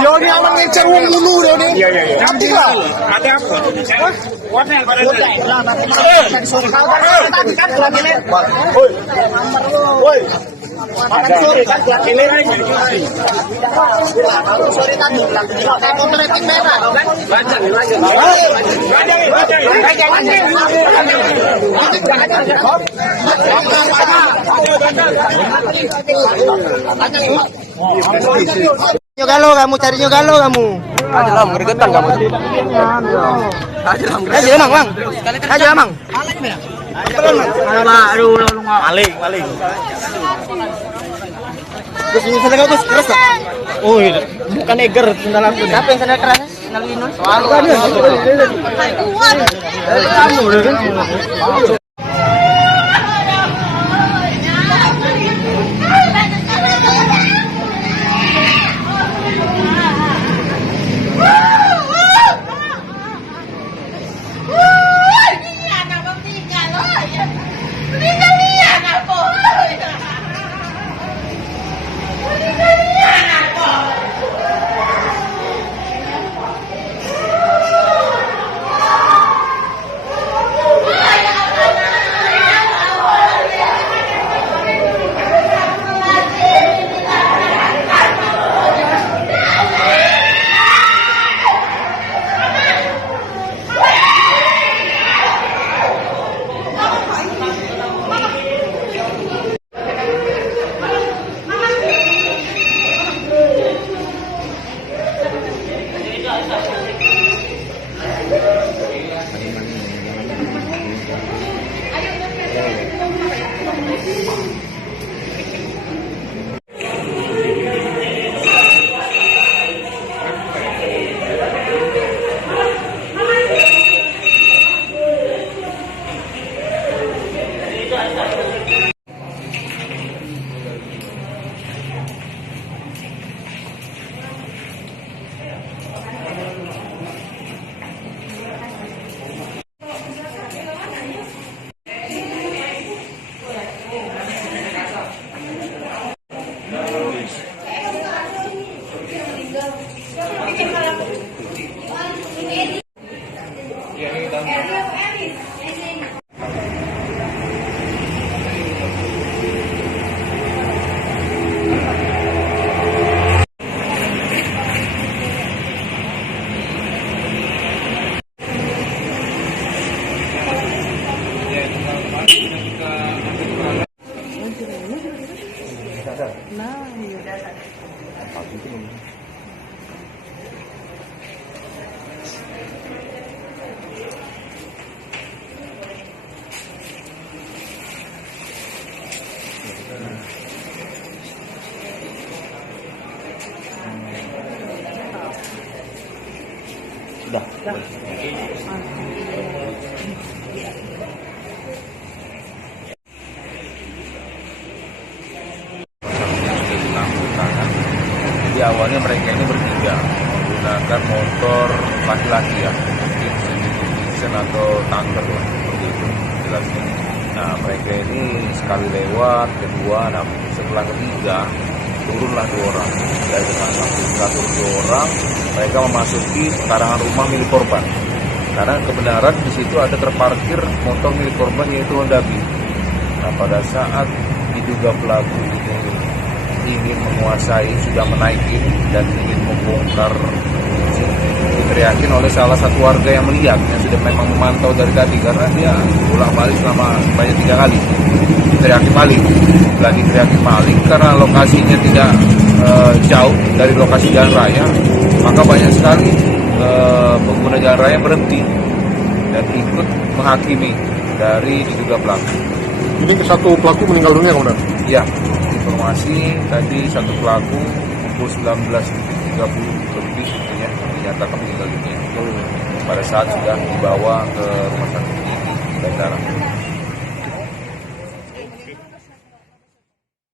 Dia ni aman ngecer uang dulu dia ni. Iya. Cantik lah. Ada apa? Hotel pada Woi. sore kan dia keliling. Sore tadi. Motor itu merah kan? Nyogalo kamu, cari nyogalo kamu. Ada lah, gergetan kamu. Aja emang, Bang. Aja emang. Aduh, maling. Terus ini sandal bagus, keras tak? Oh, bukan eger sandal aku. Siapa yang sandal keras? Sandal Winun. Kamu udah kan? Sudah. Jadi awalnya mereka ini bertiga menggunakan motor laki-laki ya, mungkin Citizen atau Tanker lah seperti itu jelasnya. Nah mereka ini sekali lewat, kedua, nah setelah ketiga turunlah 2 orang. Dari dengan satu orang, mereka memasuki pekarangan rumah milik korban. Karena kebenaran di situ ada terparkir motor milik korban yaitu Honda Beat. Nah pada saat diduga pelaku ini ingin menguasai, sudah menaikin dan ingin membongkar, diteriakin oleh salah satu warga yang melihat, yang sudah memang memantau dari tadi, karena dia bolak-balik selama banyak 3 kali diteriakin maling. Setelah diteriakin maling, karena lokasinya tidak jauh dari lokasi jalan raya, maka banyak sekali pengguna jalan raya berhenti dan ikut menghakimi dari diduga pelaku. Ini satu pelaku meninggal dunia kemudian? Ya, informasi tadi satu pelaku pukul 19.30 lebih ya, dinyatakan meninggal dunia. pada saat sudah dibawa ke rumah sakit bandara.